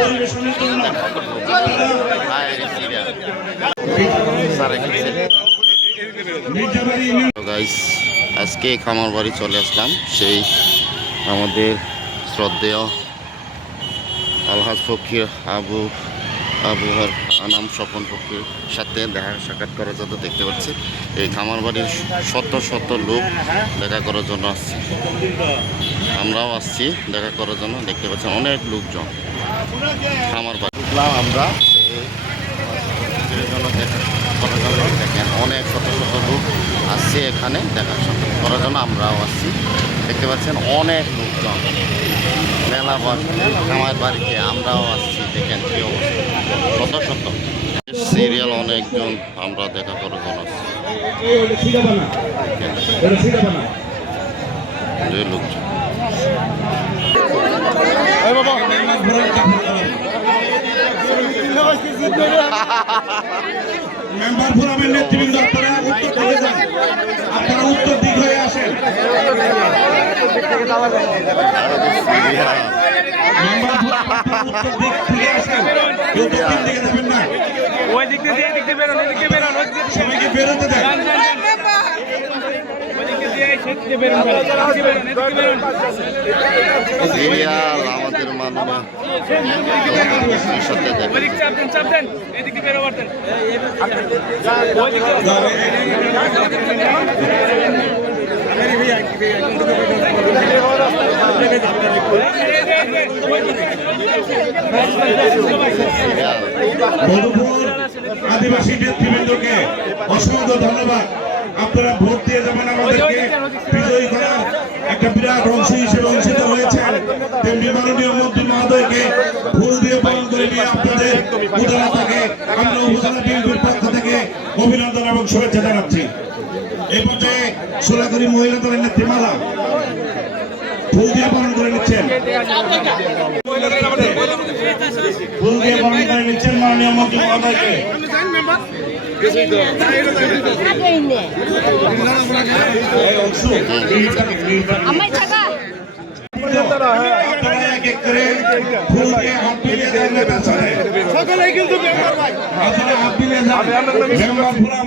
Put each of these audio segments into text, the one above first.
পরিবেশনের জন্য গাইস আজকে খামার বাড়ি চলে আসলাম সেই আমাদের শ্রদ্ধেয় আলহাজ ফকির আবুহার আনাম স্বপন ফকির সাথে দেখা সাক্ষাৎ করার জন্য দেখতে পাচ্ছি এই খামার বাড়ির শত শত লোক দেখা করার জন্য আসছে। আমরাও আসছি দেখা করার জন্য, দেখতে পাচ্ছেন অনেক লোকজন খামার বাড়ি আমরা জন্য দেখা করার জন্য। দেখেন অনেক শত শত লোক আসছে এখানে দেখা সাক্ষাৎ করার জন্য, আমরাও আসছি। দেখতে পাচ্ছেন অনেক লোকজন মেলা আমার বাড়িতে, আমরাও আসছি। দেখেন কি অবস্থা, শত শত সিরিয়াল অনেকজন আমরা দেখা করার জন্য আসছি। লোকজন মেম্বার ফোরামের নেতৃবৃন্দ আপনারা উত্তর দিক হয়ে আসেন। সবাইকে বেরোতে দেন। সিরিয়াল আমাদের আদিবাসী নেতৃবৃন্দকে অসংখ্য ধন্যবাদ। আপনারা ভোট দিয়ে যাবেন, আমাদেরকে বিজয়ী করার একটা বিরাট অংশ হিসেবে অংশিত হয়েছেন। তেমনি মাননীয় মন্ত্রী মহোদয়কে ফুল দিয়ে বরণ করে নিয়ে আপনাদের উদারতাকে আমরা উপজেলা বিএনপির পক্ষ থেকে অভিনন্দন এবং শুভেচ্ছা জানাচ্ছি। এই পর্যায়ে সোলাগুড়ি মহিলা দলের নেত্রী মালা ফুল দিয়ে বরণ করে নিচ্ছেন। ফুল দিয়ে বরণ করে নিচ্ছেন মাননীয় মন্ত্রী মহোদয়কে।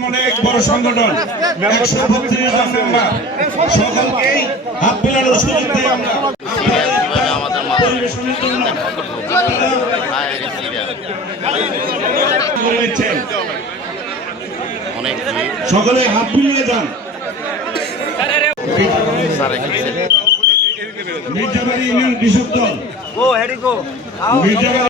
অনেক বড় সংগঠন, 132 জন মেম্বার, সকলকেই হাত মিলানোর সুযোগ দেয়। সকলে হাত মিলিয়ে যান। মির্জাবাড়ি ইউনিয়ন কৃষক দল, মির্জাবাড়ি